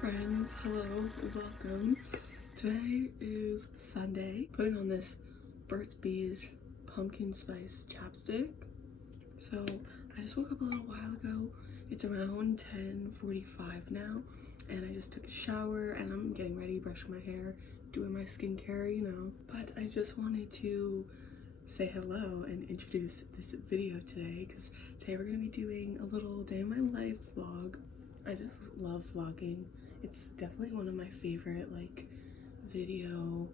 friends, hello, welcome. Today is Sunday. Putting on this Burt's Bees pumpkin spice chapstick. So I just woke up a little while ago. It's around 10:45 now, and I just took a shower and I'm getting ready, brushing my hair, doing my skincare, you know. But I just wanted to say hello and introduce this video today, because today we're gonna be doing a little day in my life vlog. I just love vlogging. It's definitely one of my favorite like video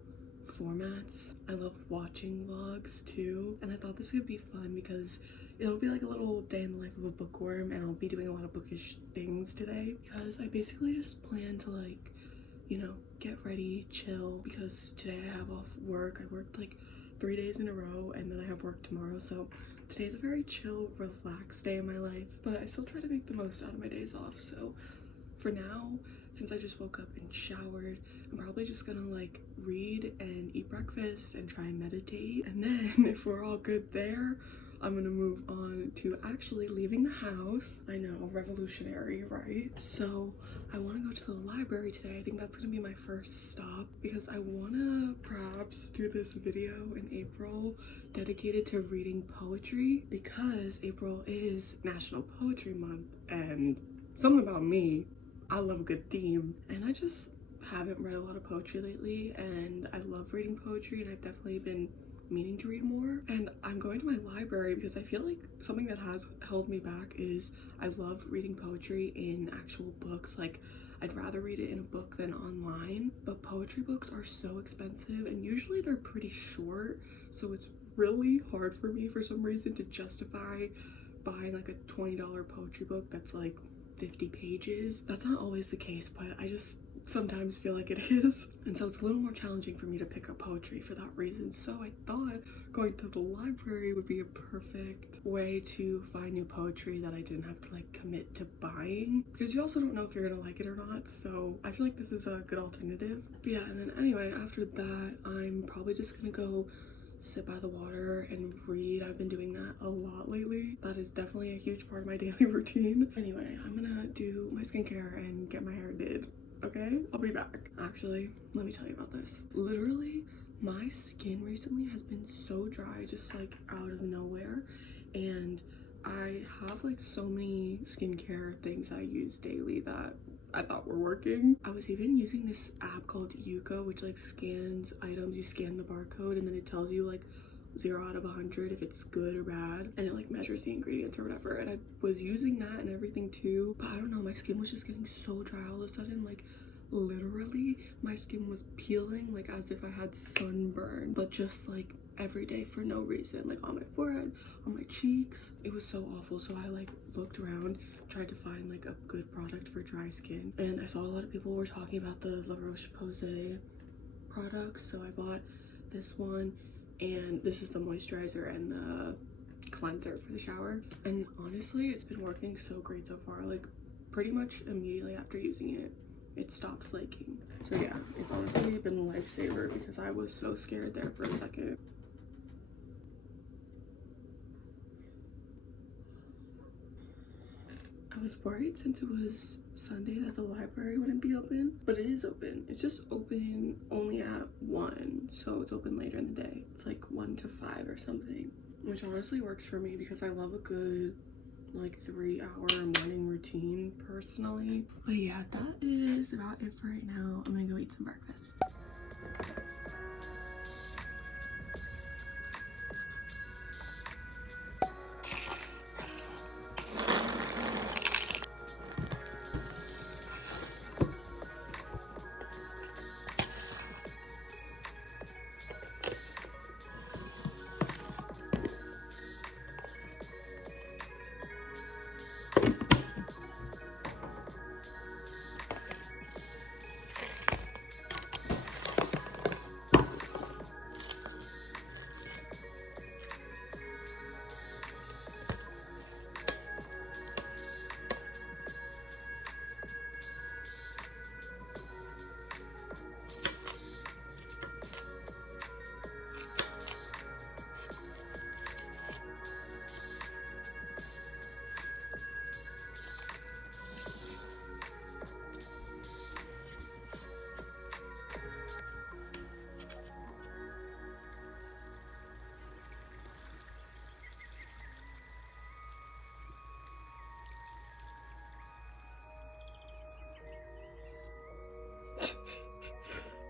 formats. I love watching vlogs too, and I thought this would be fun because it'll be like a little day in the life of a bookworm, and I'll be doing a lot of bookish things today because I basically just plan to, like, you know, get ready, chill, because today I have off work. I worked like 3 days in a row and then I have work tomorrow, so today's a very chill, relaxed day in my life, but I still try to make the most out of my days off. So for now, since I just woke up and showered, I'm probably just gonna like read and eat breakfast and try and meditate, and then if we're all good there, I'm gonna move on to actually leaving the house. I know, revolutionary, right? So I want to go to the library today. I think that's gonna be my first stop because I want to perhaps do this video in April dedicated to reading poetry, because April is National Poetry Month, and something about me, I love a good theme, and I just haven't read a lot of poetry lately, and I love reading poetry, and I've definitely been meaning to read more. And I'm going to my library because I feel like something that has held me back is I love reading poetry in actual books. Like, I'd rather read it in a book than online, but poetry books are so expensive and usually they're pretty short, so it's really hard for me for some reason to justify buying like a $20 poetry book that's like 50 pages. That's not always the case, but I just sometimes feel like it is, and so it's a little more challenging for me to pick up poetry for that reason. So I thought going to the library would be a perfect way to find new poetry that I didn't have to like commit to buying, because you also don't know if you're gonna like it or not, so I feel like this is a good alternative. But yeah, and then anyway, after that I'm probably just gonna go sit by the water and read. I've been doing that a lot lately. That is definitely a huge part of my daily routine. Anyway, I'm gonna do my skincare and get my hair did. Okay, I'll be back. Actually, let me tell you about this. Literally, my skin recently has been so dry, just like out of nowhere, and I have like so many skincare things I use daily that I thought were working. I was even using this app called Yuka, which like scans items. You scan the barcode and then it tells you like 0 out of 100 if it's good or bad, and it like measures the ingredients or whatever. And I was using that and everything too, but I don't know, my skin was just getting so dry all of a sudden. Like, literally my skin was peeling like as if I had sunburn, but just like every day for no reason, like on my forehead, on my cheeks. It was so awful. So I like looked around, tried to find like a good product for dry skin, and I saw a lot of people were talking about the La Roche-Posay products, so I bought this one, and this is the moisturizer and the cleanser for the shower, and honestly it's been working so great so far. Like, pretty much immediately after using it, it stopped flaking. So yeah, it's honestly been a lifesaver because I was so scared there for a second. I was worried since it was Sunday that the library wouldn't be open, but it is open. It's just open only at 1, so it's open later in the day. It's like 1 to 5 or something, which honestly works for me because I love a good like 3-hour morning routine personally. But yeah, that is about it for right now. I'm gonna go eat some breakfast.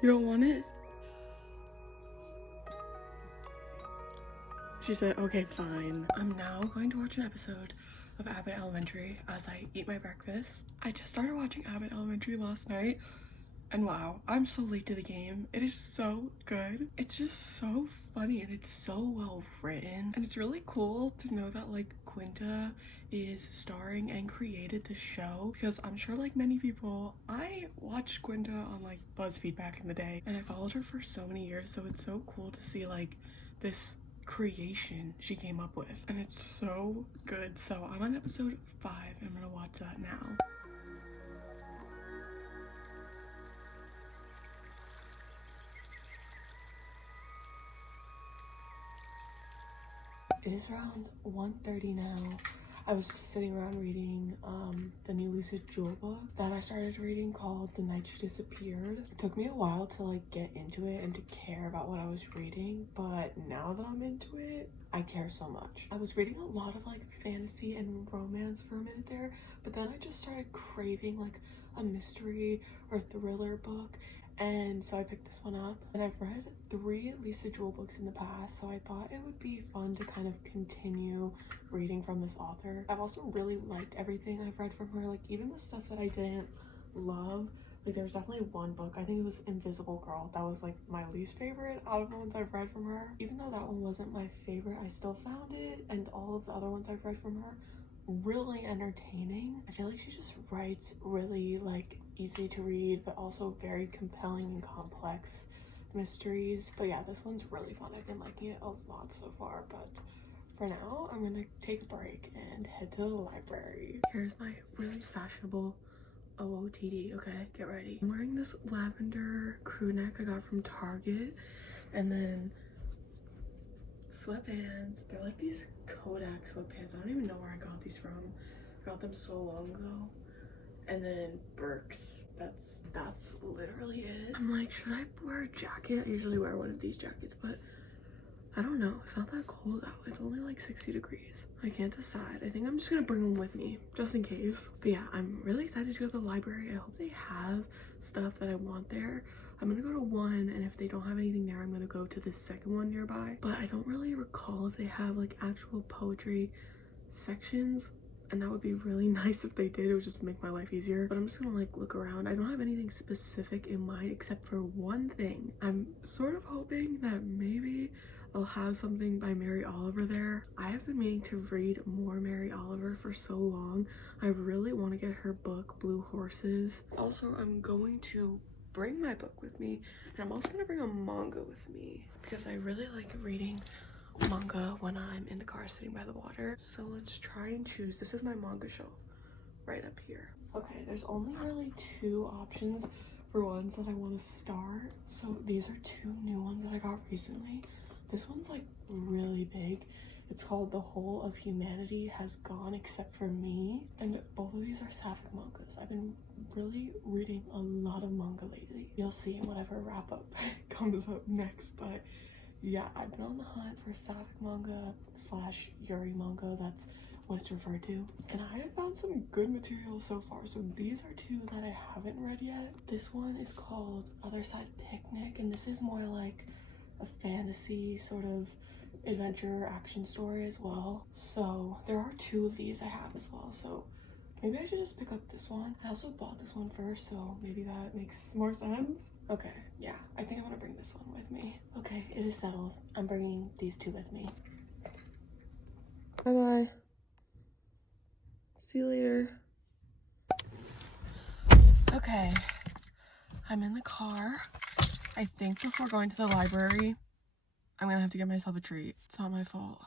You don't want it? She said, okay, fine. I'm now going to watch an episode of Abbott Elementary as I eat my breakfast. I just started watching Abbott Elementary last night, and wow, I'm so late to the game. It is so good. It's just so funny and it's so well written. And it's really cool to know that like Quinta is starring and created the show, because I'm sure like many people, I watched Quinta on like BuzzFeed back in the day and I followed her for so many years. So it's so cool to see like this creation she came up with, and it's so good. So I'm on episode 5 and I'm gonna watch that now. It is around 1:30 now. I was just sitting around reading the new Lucid Jewel book that I started reading called The Night She Disappeared. It took me a while to like get into it and to care about what I was reading, but now that I'm into it, I care so much. I was reading a lot of like fantasy and romance for a minute there, but then I just started craving like a mystery or thriller book, and so I picked this one up. And I've read 3 Lisa Jewell books in the past, so I thought it would be fun to kind of continue reading from this author. I've also really liked everything I've read from her, like even the stuff that I didn't love. Like there was definitely one book, I think it was Invisible Girl, that was like my least favorite out of the ones I've read from her. Even though that one wasn't my favorite, I still found it and all of the other ones I've read from her really entertaining. I feel like she just writes really like easy to read but also very compelling and complex mysteries. But yeah, this one's really fun. I've been liking it a lot so far, but for now I'm gonna take a break and head to the library. Here's my really fashionable OOTD. Okay, get ready. I'm wearing this lavender crew neck I got from Target, and then sweatpants. They're like these Kodak sweatpants. I don't even know where I got these from. I got them so long ago. And then Birks. That's literally it. I'm like, should I wear a jacket? I usually wear one of these jackets, but I don't know. It's not that cold out. It's only like 60 degrees. I can't decide. I think I'm just gonna bring them with me just in case. But yeah, I'm really excited to go to the library. I hope they have stuff that I want there. I'm gonna go to one, and if they don't have anything there, I'm gonna go to the second one nearby. But I don't really recall if they have like actual poetry sections, and that would be really nice if they did. It would just make my life easier. But I'm just gonna like look around. I don't have anything specific in mind except for one thing. I'm sort of hoping that maybe I'll have something by Mary Oliver there. I have been meaning to read more Mary Oliver for so long. I really want to get her book Blue Horses. Also, I'm going to bring my book with me, and I'm also going to bring a manga with me because I really like reading manga when I'm in the car sitting by the water. So let's try and choose. This is my manga shelf right up here. Okay, there's only really 2 options for ones that I want to start. So these are 2 new ones that I got recently. This one's like really big. It's called The Whole of Humanity Has Gone Except for Me. And both of these are sapphic mangas. I've been really reading a lot of manga lately. You'll see in whatever wrap up comes up next. But yeah, I've been on the hunt for sapphic manga slash yuri manga. That's what it's referred to. And I have found some good material so far. So these are 2 that I haven't read yet. This one is called Other Side Picnic, and this is more like a fantasy sort of adventure action story as well. So there are 2 of these I have as well, so maybe I should just pick up this one. I also bought this one first, so maybe that makes more sense. Okay, yeah, I think I'm gonna bring this one with me. Okay, it is settled. I'm bringing these 2 with me. Bye-bye. See you later. Okay, I'm in the car. I think before going to the library, I'm gonna have to get myself a treat. It's not my fault.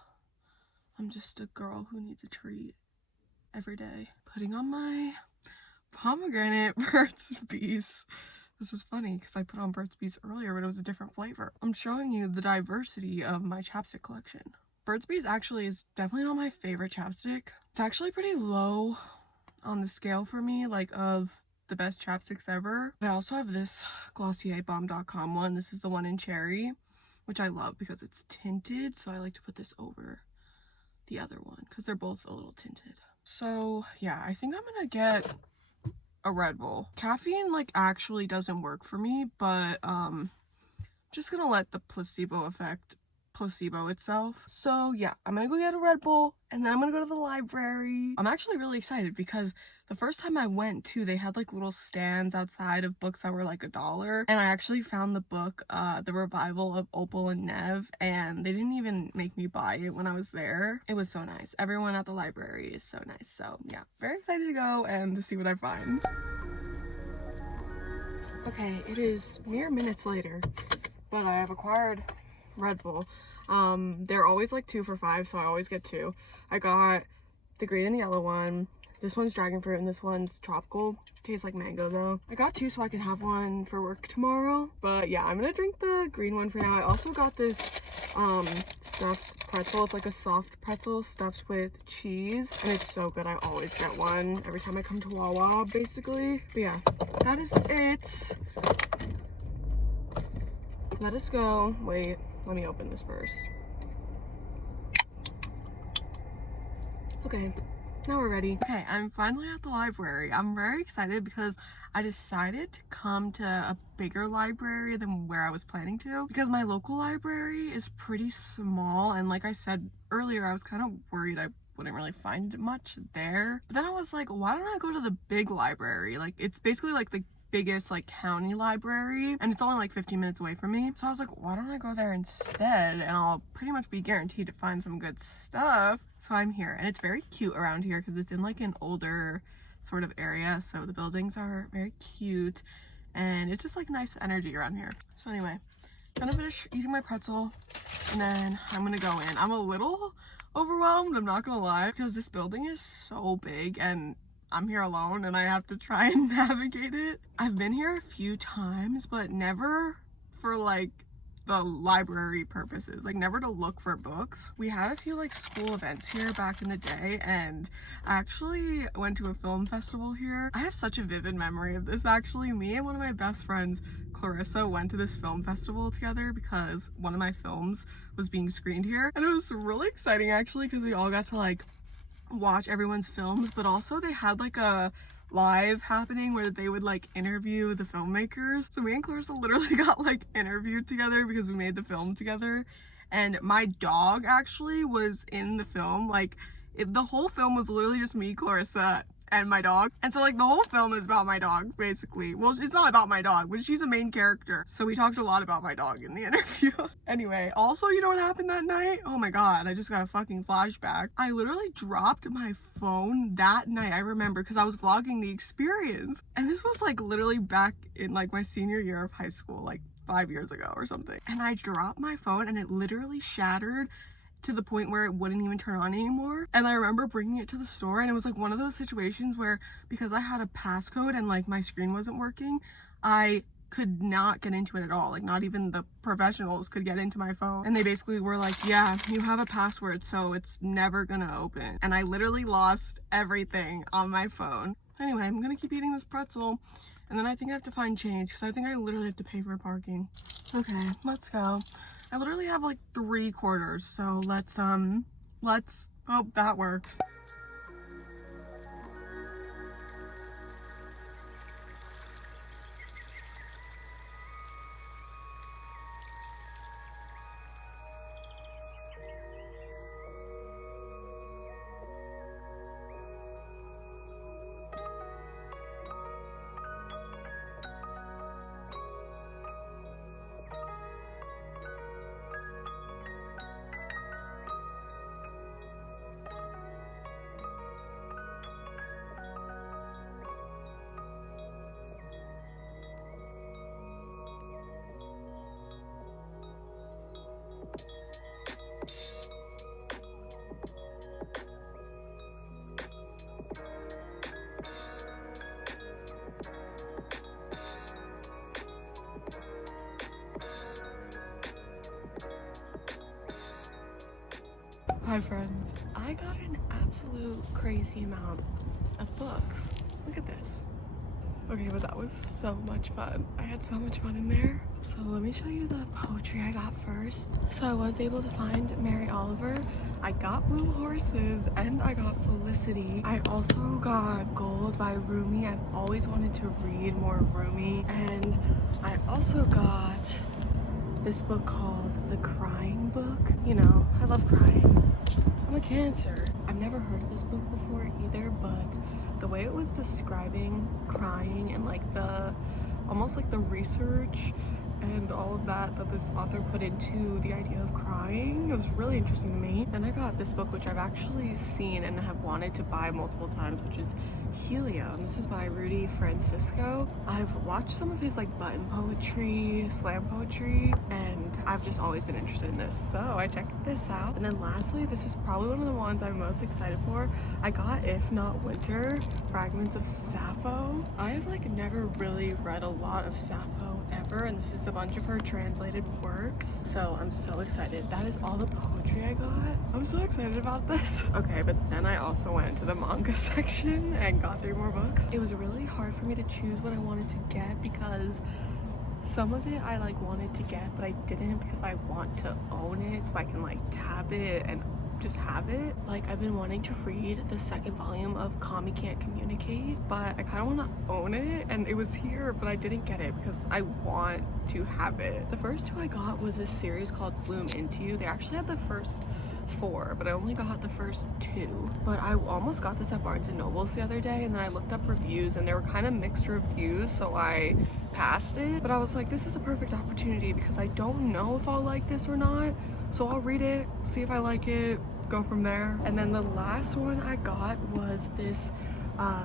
I'm just a girl who needs a treat every day. Putting on my pomegranate Burt's Bees. This is funny because I put on Burt's Bees earlier, but it was a different flavor. I'm showing you the diversity of my chapstick collection. Burt's Bees actually is definitely not my favorite chapstick. It's actually pretty low on the scale for me, like of the best chapsticks ever. I also have this Glossier Bomb.com one. This is the one in cherry, which I love because it's tinted, so I like to put this over the other one because they're both a little tinted. So yeah, I think I'm gonna get a Red Bull. Caffeine like actually doesn't work for me, but just gonna let the placebo itself. So yeah, I'm gonna go get a Red Bull and then I'm gonna go to the library. I'm actually really excited because the first time I went too, they had like little stands outside of books that were like $1, and I actually found the book The Revival of Opal and Nev, and they didn't even make me buy it when I was there. It was so nice. Everyone at the library is so nice. So yeah, very excited to go and to see what I find. Okay, it is mere minutes later, but I have acquired Red Bull. They're always like 2 for $5, so I always get 2. I got the green and the yellow one. This one's dragon fruit and this one's tropical. Tastes like mango though. I got 2 so I can have one for work tomorrow. But yeah, I'm gonna drink the green one for now. I also got this stuffed pretzel. It's like a soft pretzel stuffed with cheese, and it's so good. I always get one every time I come to Wawa, basically. But yeah, that is it. Let us go. Wait, let me open this first. Okay, now we're ready. Okay, I'm finally at the library. I'm very excited because I decided to come to a bigger library than where I was planning to, because my local library is pretty small, and like I said earlier, I was kind of worried I wouldn't really find much there. But then I was like, why don't I go to the big library? Like, it's basically like the biggest like county library, and it's only like 15 minutes away from me. So I was like, why don't I go there instead, and I'll pretty much be guaranteed to find some good stuff. So I'm here, and it's very cute around here because it's in like an older sort of area, so the buildings are very cute and it's just like nice energy around here. So anyway, I'm gonna finish eating my pretzel and then I'm gonna go in. I'm a little overwhelmed, I'm not gonna lie, because this building is so big and I'm here alone and I have to try and navigate it. I've been here a few times, but never for like the library purposes, like never to look for books. We had a few like school events here back in the day, and I actually went to a film festival here. I have such a vivid memory of this actually. Me and one of my best friends, Clarissa, went to this film festival together because one of my films was being screened here, and it was really exciting actually because we all got to like watch everyone's films, but also they had like a live happening where they would like interview the filmmakers. So me and Clarissa literally got like interviewed together because we made the film together, and my dog actually was in the film. Like the whole film was literally just me, Clarissa, and my dog, and so like the whole film is about my dog basically. Well, it's not about my dog, but she's a main character, so we talked a lot about my dog in the interview. Anyway, also, you know what happened that night? Oh my god, I just got a fucking flashback. I literally dropped my phone that night, I remember, because I was vlogging the experience, and this was like literally back in like my senior year of high school, like 5 years ago or something, and I dropped my phone and it literally shattered to the point where it wouldn't even turn on anymore. And I remember bringing it to the store, and it was like one of those situations where, because I had a passcode and like my screen wasn't working, I could not get into it at all. Like not even the professionals could get into my phone, and they basically were like, yeah, you have a password, so it's never gonna open. And I literally lost everything on my phone. Anyway, I'm gonna keep eating this pretzel, and then I think I have to find change because I think I literally have to pay for parking. Okay, let's go. I literally have like 3 quarters, so let's hope that works. Hi friends, I got an absolute crazy amount of books. Look at this. Okay, but that was so much fun. I had so much fun in there. So let me show you the poetry I got first. So I was able to find Mary Oliver. I got Blue Horses and I got Felicity. I also got Gold by Rumi. I've always wanted to read more Rumi. And I also got this book called The Crying Book. You know, I love crying. I'm a Cancer. I've never heard of this book before either, but the way it was describing crying and like the almost like the research and all of that this author put into the idea of crying, it was really interesting to me. And I got this book, which I've actually seen and have wanted to buy multiple times, which is Helium. This is by Rudy Francisco. I've watched some of his like button poetry, slam poetry, and I've just always been interested in this, so I checked this out. And then lastly, this is probably one of the ones I'm most excited for. I got If Not Winter, Fragments of Sappho. I have like never really read a lot of Sappho ever, and this is a bunch of her translated works, so I'm so excited. That is all the poetry I got. I'm so excited about this. Okay, but then I also went to the manga section and got 3 more books. It was really hard for me to choose what I wanted to get because some of it I like wanted to get, but I didn't because I want to own it so I can like tab it and just have it. Like, I've been wanting to read the 2nd volume of Kami Can't Communicate, but I kind of want to own it, and it was here but I didn't get it because I want to have it. The first 2 I got was a series called Bloom Into You. They actually had the first 4, but I only got the first 2. But I almost got this at Barnes & Noble's the other day, and then I looked up reviews and they were kind of mixed reviews, so I passed it. But I was like, this is a perfect opportunity because I don't know if I'll like this or not, so I'll read it, see if I like it, go from there. And then the last one I got was this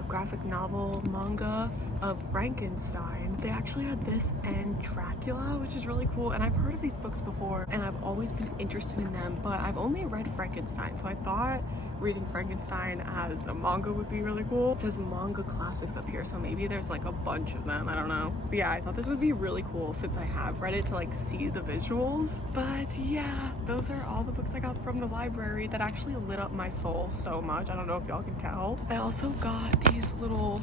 graphic novel manga of Frankenstein. They actually had this and Dracula, which is really cool, and I've heard of these books before and I've always been interested in them, but I've only read Frankenstein, so I thought reading Frankenstein as a manga would be really cool. It says manga classics up here, so maybe there's like a bunch of them, I don't know. But yeah, I thought this would be really cool since I have read it to like see the visuals. But yeah, those are all the books I got from the library that actually lit up my soul so much. I don't know if y'all can tell. I also got these little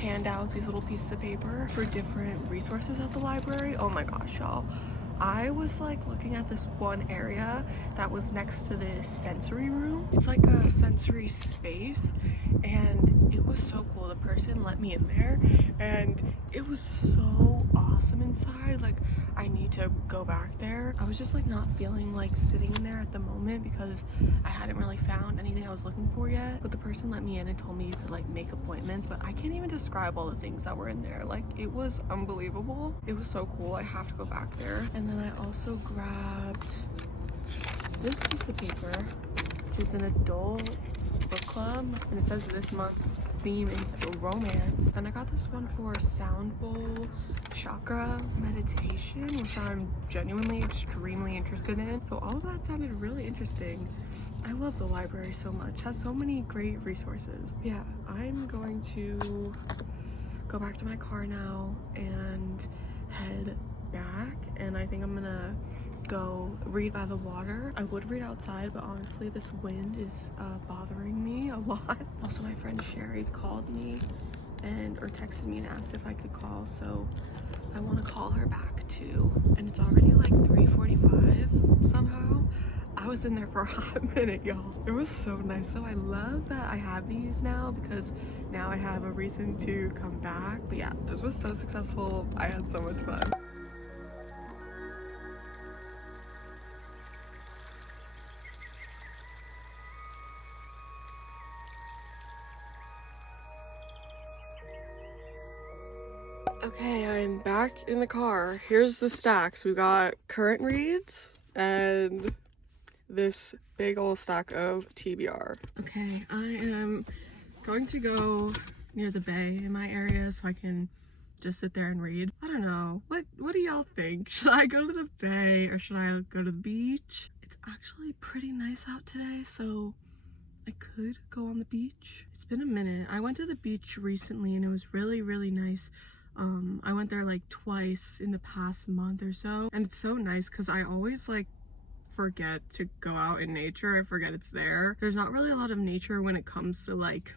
handouts, these little pieces of paper for different resources at the library. Oh my gosh, y'all. I was like looking at this one area that was next to this sensory room. It's like a sensory space and it was so cool. The person let me in there and it was so awesome inside. Like, I need to go back there. I was just like not feeling like sitting in there at the moment because I hadn't really found anything I was looking for yet. But the person let me in and told me you could like make appointments, but I can't even describe all the things that were in there. Like, it was unbelievable. It was so cool. I have to go back there. And then I also grabbed this piece of paper, which is an adult book club, and it says this month's theme is romance. And I got this one for sound bowl chakra meditation, which I'm genuinely extremely interested in. So all of that sounded really interesting. I love the library so much. It has so many great resources. Yeah, I'm going to go back to my car now and head back, and I think I'm gonna go read by the water. I would read outside, but honestly this wind is bothering me a lot. Also, my friend Sherry called me or texted me and asked if I could call, so I want to call her back too. And it's already like 3:45 somehow. I was in there for a hot minute, y'all. It was so nice though. I love that I have these now because now I have a reason to come back. But yeah, this was so successful. I had so much fun. Okay, I'm back in the car. Here's the stacks. We got current reads and this big old stack of TBR. Okay, I am going to go near the bay in my area so I can just sit there and read. I don't know. What do y'all think? Should I go to the bay or should I go to the beach? It's actually pretty nice out today, so I could go on the beach. It's been a minute. I went to the beach recently and it was really, really nice. I went there like twice in the past month or so, and it's so nice because I always like forget to go out in nature. I forget it's there. There's not really a lot of nature when it comes to like,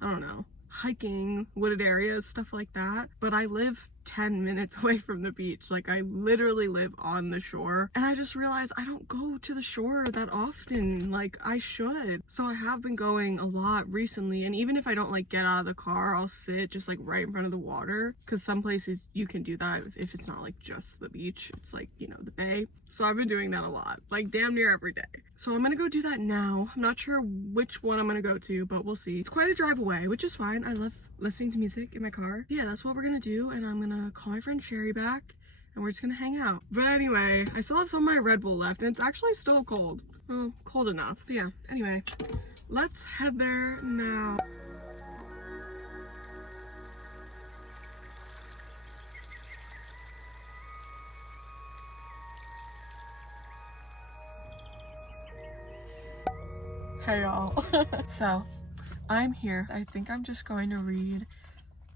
I don't know, hiking, wooded areas, stuff like that. But I live 10 minutes away from the beach. Like, I literally live on the shore, and I just realized I don't go to the shore that often like I should. So I have been going a lot recently, and even if I don't like get out of the car, I'll sit just like right in front of the water, because some places you can do that if it's not like just the beach, it's like, you know, the bay. So I've been doing that a lot, like damn near every day. So I'm gonna go do that now. I'm not sure which one I'm gonna go to, but we'll see. It's quite a drive away, which is fine. I love listening to music in my car. Yeah, that's what we're gonna do, and I'm gonna call my friend Sherry back, and we're just gonna hang out. But anyway, I still have some of my Red Bull left, and it's actually still cold. Well, cold enough. But yeah, anyway, let's head there now. Hey y'all. So I'm here. I think I'm just going to read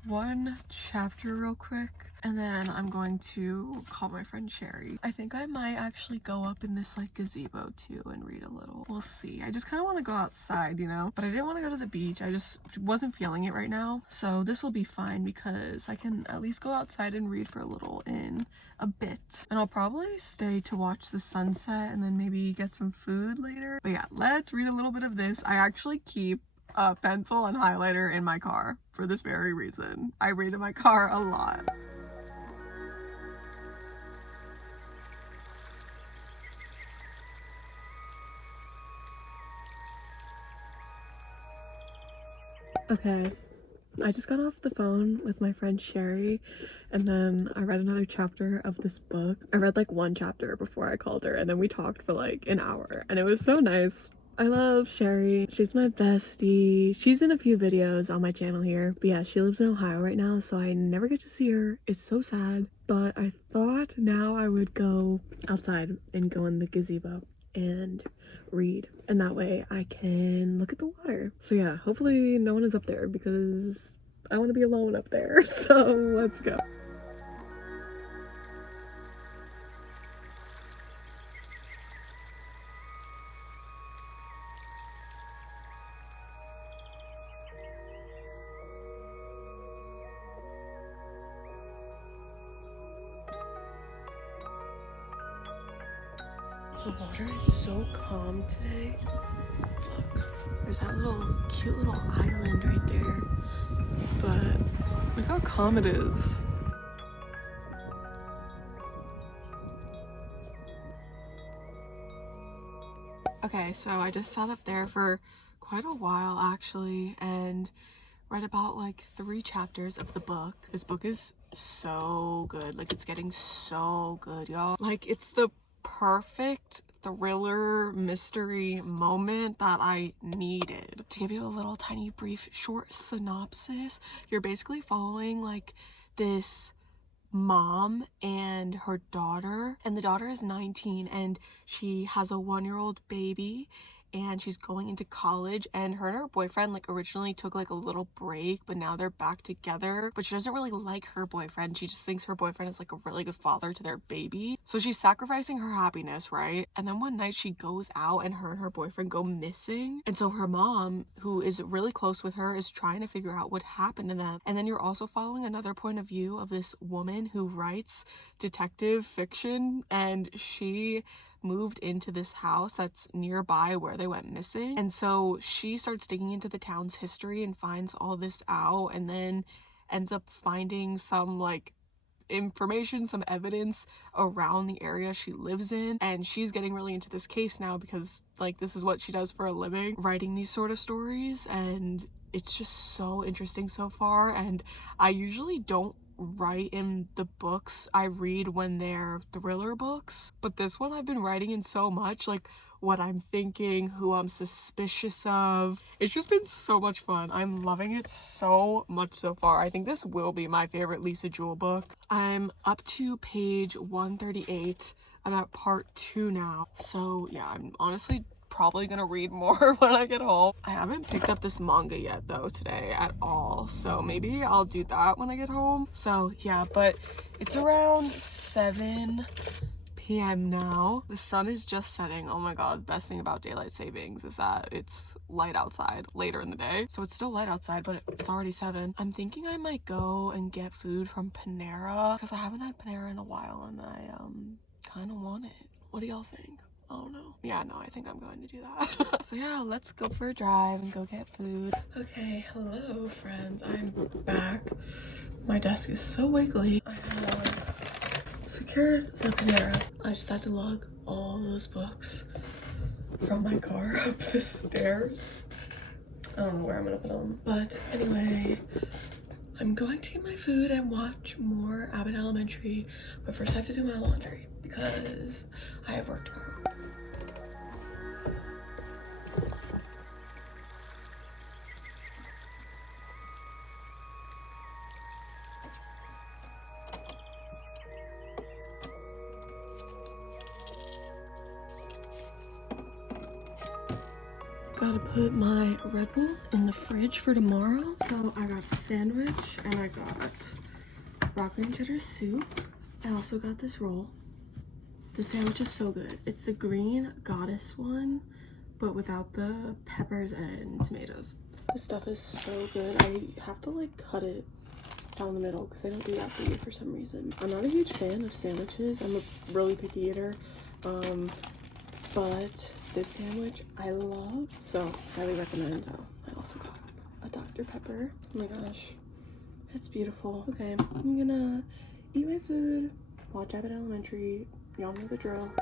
one chapter real quick, and then I'm going to call my friend Sherry. I think I might actually go up in this like gazebo too and read a little. We'll see. I just kind of want to go outside, you know, but I didn't want to go to the beach. I just wasn't feeling it right now. So this will be fine because I can at least go outside and read for a little in a bit. And I'll probably stay to watch the sunset and then maybe get some food later. But yeah, let's read a little bit of this. I actually keep a pencil and highlighter in my car for this very reason. I read in my car a lot. Okay, I just got off the phone with my friend Sherry, and then I read another chapter of this book. I read like one chapter before I called her, and then we talked for like an hour, and it was so nice. I love Sherry. She's my bestie. She's in a few videos on my channel here, but yeah, she lives in Ohio right now, so I never get to see her. It's so sad, but I thought now I would go outside and go in the gazebo and read, and that way I can look at the water. So yeah, hopefully no one is up there because I want to be alone up there. So let's go. The water is so calm today. Look, there's that little cute little island right there. But look how calm it is. Okay, so I just sat up there for quite a while actually and read about like 3 chapters of the book. This book is so good. Like, it's getting so good, y'all. Like, it's the perfect thriller mystery moment that I needed. To give you a little tiny brief short synopsis, you're basically following like this mom and her daughter, and the daughter is 19 and she has a 1-year-old baby, and she's going into college, and her boyfriend like originally took like a little break, but now they're back together. But she doesn't really like her boyfriend. She just thinks her boyfriend is like a really good father to their baby, so she's sacrificing her happiness, right? And then one night she goes out and her boyfriend go missing, and so her mom, who is really close with her, is trying to figure out what happened to them. And then you're also following another point of view of this woman who writes detective fiction, and she moved into this house that's nearby where they went missing, and so she starts digging into the town's history and finds all this out, and then ends up finding some like information, some evidence around the area she lives in, and she's getting really into this case now because like this is what she does for a living, writing these sort of stories, and it's just so interesting so far. And I usually don't write in the books I read when they're thriller books, but this one I've been writing in so much, like what I'm thinking, who I'm suspicious of. It's just been so much fun. I'm loving it so much so far. I think this will be my favorite Lisa Jewell book. I'm up to page 138. I'm at part 2 now, so yeah, I'm honestly probably gonna read more when I get home. I haven't picked up this manga yet though today at all, so maybe I'll do that when I get home. So yeah, but it's around 7 p.m. now. The sun is just setting. Oh my god, best thing about daylight savings is that it's light outside later in the day. So it's still light outside, but it's already 7. I'm thinking I might go and get food from Panera because I haven't had Panera in a while and I kind of want it. What do y'all think? Oh no. Yeah, no, I think I'm going to do that. So yeah, let's go for a drive and go get food. Okay, hello friends. I'm back. My desk is so wiggly. I have secured the Panera. I just had to lug all those books from my car up the stairs. I don't know where I'm gonna put them. But anyway, I'm going to get my food and watch more Abbott Elementary. But first I have to do my laundry because I have work tomorrow. Gotta put my Red Bull in the fridge for tomorrow. So I got a sandwich and I got broccoli and cheddar soup. I also got this roll. The sandwich is so good. It's the green goddess one, but without the peppers and tomatoes. This stuff is so good. I have to like cut it down the middle because they don't do that for you for some reason. I'm not a huge fan of sandwiches. I'm a really picky eater. But this sandwich I love, so highly recommend. Oh, I also got a Dr. Pepper. Oh my gosh, it's beautiful. Okay, I'm gonna eat my food, watch Abbott Elementary. Y'all know the drill.